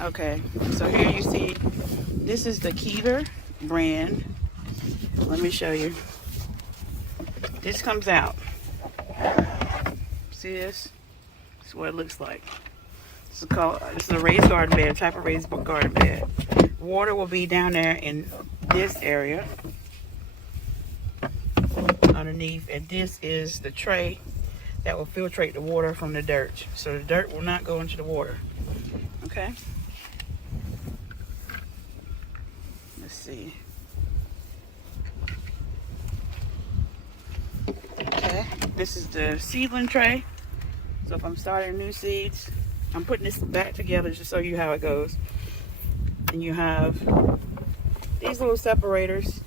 Okay, so here you see, this is the Keeter brand. Let me show you. This comes out. See this? This is what it looks like. This is a raised garden bed, type of raised garden bed. Water will be down there in this area underneath, and this is the tray that will filtrate the water from the dirt. So the dirt will not go into the water. Okay? Let's see. Okay, this is the seedling tray. So if I'm starting new seeds, I'm putting this back together to show you how it goes. And you have these little separators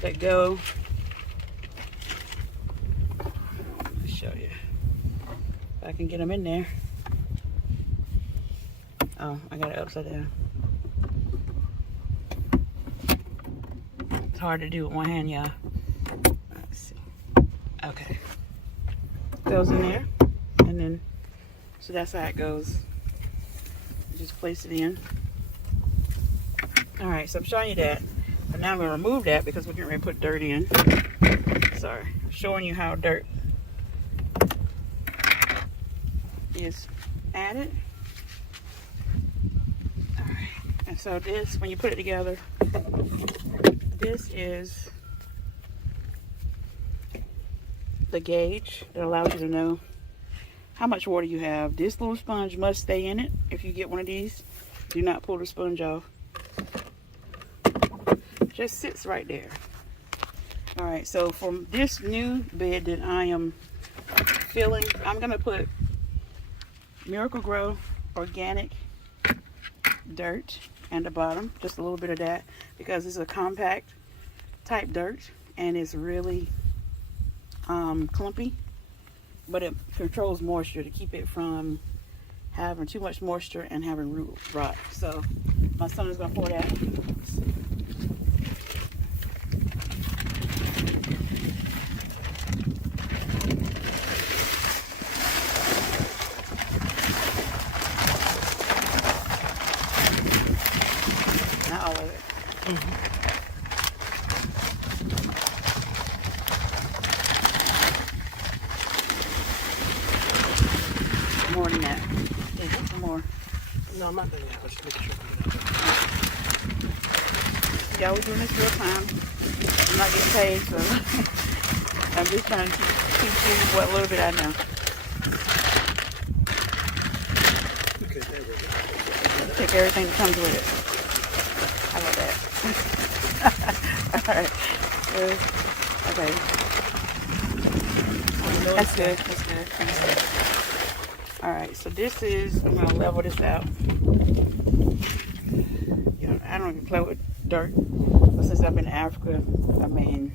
that go. Let me show you if I can get them in there. Oh, I got it upside down. It's hard to do with one hand, y'all. Let's see. Okay. Goes in there, and then so that's how it goes. You just place it in. All right, so I'm showing you that, but now I'm going to remove that because we're getting ready to put dirt in. Sorry, showing you how dirt is added. All right, and so this, when you put it together, this is the gauge that allows you to know how much water you have. This little sponge must stay in it. If you get one of these, do not pull the sponge off. It just sits right there. All right, so from this new bed that I am filling, I'm gonna put Miracle-Gro organic dirt at the bottom, just a little bit of that, because it's a compact type dirt and it's really clumpy, but it controls moisture to keep it from having too much moisture and having root rot. So my son is gonna pour that. Not all of it. More than that. Some more. No, I'm not doing that. Let's make sure. Yeah, we're doing this real time. I'm not getting paid, so I'm just trying to teach you what little bit I know. Okay, there we go. Take everything that comes with it. How about that? All right. Okay. That's good. That's good. That's good. All right. So this is. I'm gonna level this out. You know, I don't even play with dirt, but since I've been in Africa, I mean,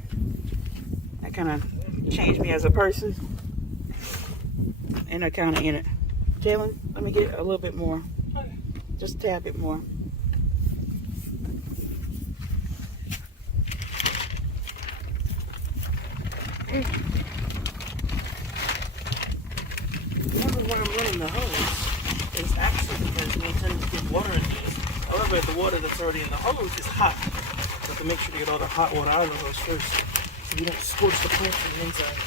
that kind of changed me as a person, and I kind of in it. Jalen, let me get a little bit more, just a tad bit more. Remember why I'm running the hose is actually because we intend to get water in these. However, the water that's already in the hose is hot. So to make sure to get all the hot water out of the hose first, so you don't scorch the plant from the inside.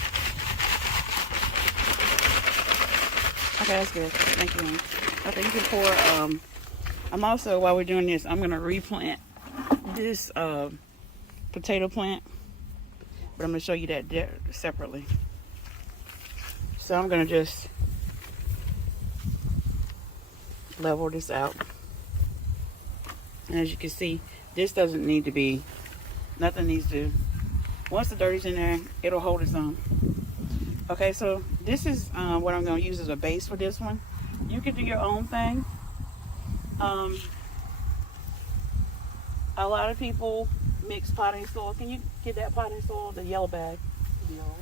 Okay, that's good. Thank you, honey. Okay, you can pour. I'm also, while we're doing this, I'm gonna replant this potato plant, but I'm gonna show you that separately. So I'm gonna just level this out. And as you can see, this doesn't need to be, nothing needs to, once the dirt is in there, it'll hold its own. Okay, so this is what I'm going to use as a base for this one. You can do your own thing. A lot of people mix potting soil. Can you get that potting soil, the yellow bag? No.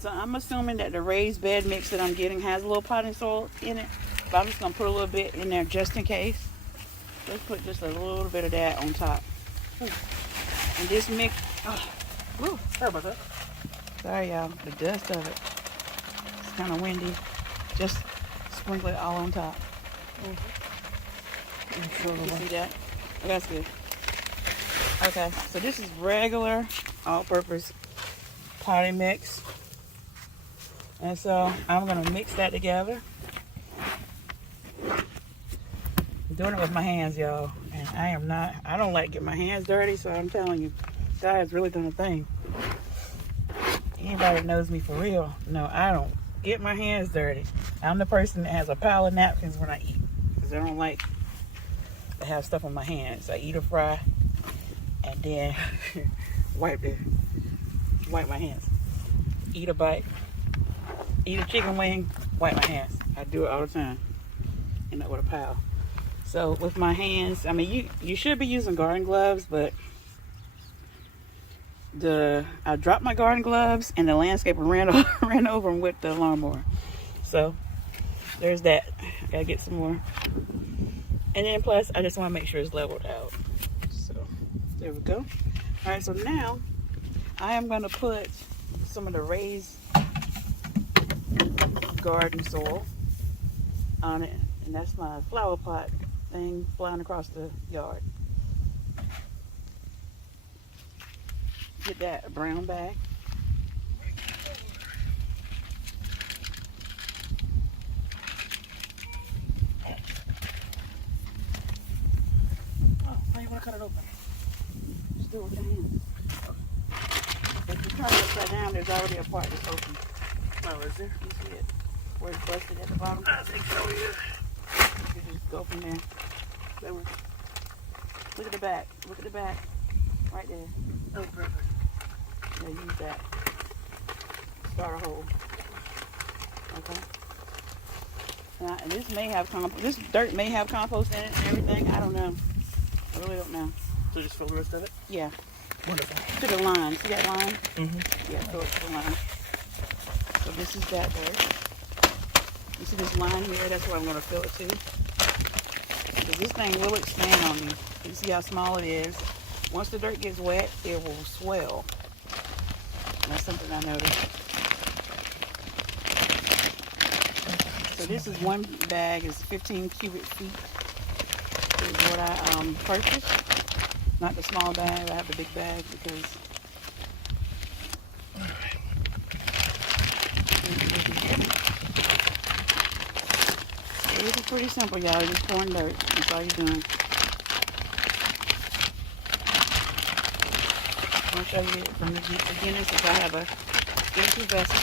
So I'm assuming that the raised bed mix that I'm getting has a little potting soil in it. But I'm just going to put a little bit in there just in case. Let's put just a little bit of that on top. And this mix, Sorry about that. sorry y'all, the dust of it. It's kind of windy. Just sprinkle it all on top. You see that? Oh, that's good. Okay, so this is regular all-purpose potting mix. And so I'm gonna mix that together. I'm doing it with my hands, y'all. And I don't like getting my hands dirty, so I'm telling you, God has really done a thing. Anybody that knows me for real, no, I don't get my hands dirty. I'm the person that has a pile of napkins when I eat, because I don't like to have stuff on my hands. I eat or fry, and then wipe my hands. Eat a bite, eat a chicken wing, wipe my hands. I do it all the time. End up with a pile. So with my hands, I mean, you should be using garden gloves, but I dropped my garden gloves and the landscaper ran over them with the lawnmower. So there's that. I gotta get some more. And then plus, I just want to make sure it's leveled out. So there we go. All right, so now I am gonna put some of the raised garden soil on it, and that's my flower pot thing flying across the yard. Get that brown bag. Oh, how you want to cut it open? Just do it with your hand. If you turn it upside down, there's already a part that's open. Oh, is there? You see it? Where it's busted at the bottom? I think so, yeah. You just go from there. Look at the back. Look at the back. Right there. Oh, perfect. Yeah, use that. Start a hole. Okay. Now, and this may have compost. This dirt may have compost in it and everything. I don't know. I really don't know. So just fill the rest of it? Yeah. Wonderful. To the line. See that line? Mm-hmm. Yeah, fill it to the line. So this is that dirt. You see this line here? That's what I'm going to fill it to. Because this thing will expand on you. You see how small it is. Once the dirt gets wet, it will swell. And that's something I noticed. So this is one bag, is 15 cubic feet. This is what I purchased. Not the small bag, I have the big bag because this is pretty simple, y'all. You're just pouring dirt. That's all you're doing. I'll show you it from the beginning since I have a empty vessel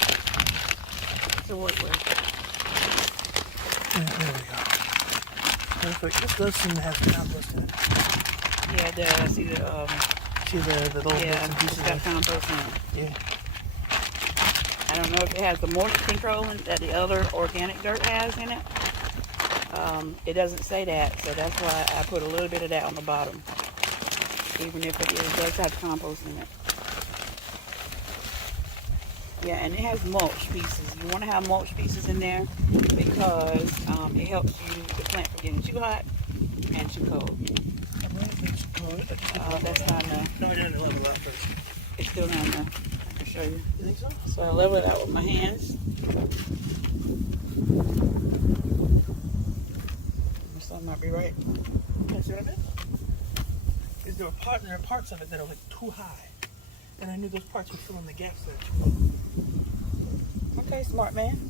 to work with. Yeah, there we go. Perfect. This does seem to have compost in it. Yeah, it does. See the See the little bits and it's pieces got of compost in it. yeah. I don't know if it has the moisture control that the other organic dirt has in it. It doesn't say that, so that's why I put a little bit of that on the bottom. Even if it does have compost in it. Yeah, and it has mulch pieces. You want to have mulch pieces in there because it helps the plant from getting too hot and too cold. That's not enough. No, I didn't level it out first. It's still not enough. I can show you. You think so? So I level it out with my hands. So I might be right. You see what I mean? Is there are parts of it that are like too high, and I knew those parts would fill in the gaps that are too low. Okay, smart man.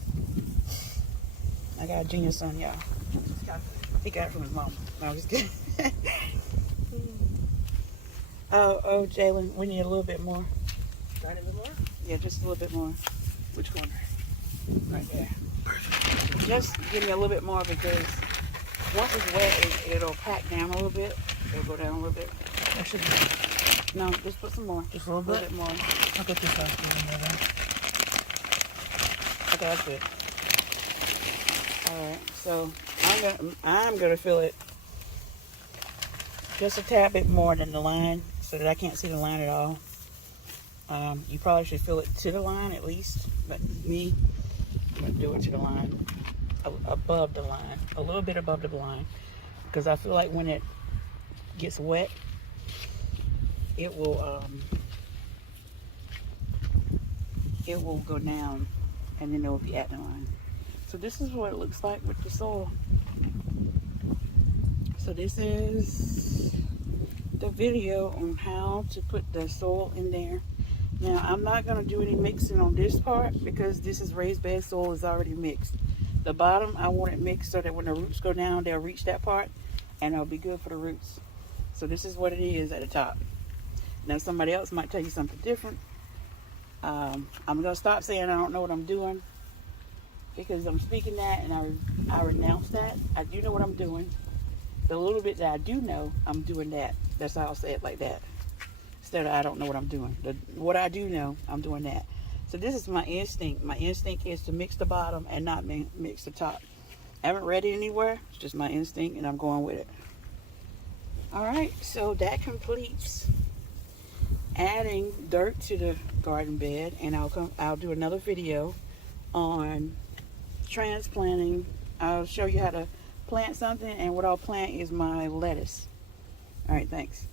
I got a genius son, y'all. He got it from his mom. No, I'm just kidding. Oh, Jalen, we need a little bit more. Tiny bit more? Yeah, just a little bit more. Which one? Right there. Just give me a little bit more because once it's wet, it'll pack down a little bit. It'll go down a little bit. I should be. No, just put some more. Just a little bit? more. I'll get this last bit in there then. Okay, that's good. All right, so I'm gonna fill it just a tad bit more than the line, so that I can't see the line at all. You probably should fill it to the line at least, but me, I'm gonna do it to the line, above the line, a little bit above the line, because I feel like when it gets wet, it will go down, and then it will be at the line. So this is what it looks like with the soil. So this is the video on how to put the soil in there. Now I'm not going to do any mixing on this part because this is raised bed soil, is already mixed. The bottom I want it mixed so that when the roots go down they'll reach that part and it'll be good for the roots. So this is what it is at the top. Now somebody else might tell you something different. I'm going to stop saying I don't know what I'm doing because I'm speaking that and I renounce that. I do know what I'm doing. The little bit that I do know, I'm doing that. That's how I'll say it, like that. Instead of I don't know what I'm doing. What I do know, I'm doing that. So this is my instinct. My instinct is to mix the bottom and not mix the top. I haven't read it anywhere. It's just my instinct and I'm going with it. Alright, so that completes adding dirt to the garden bed, and I'll do another video on transplanting. I'll show you how to plant something, and what I'll plant is my lettuce. All right, thanks.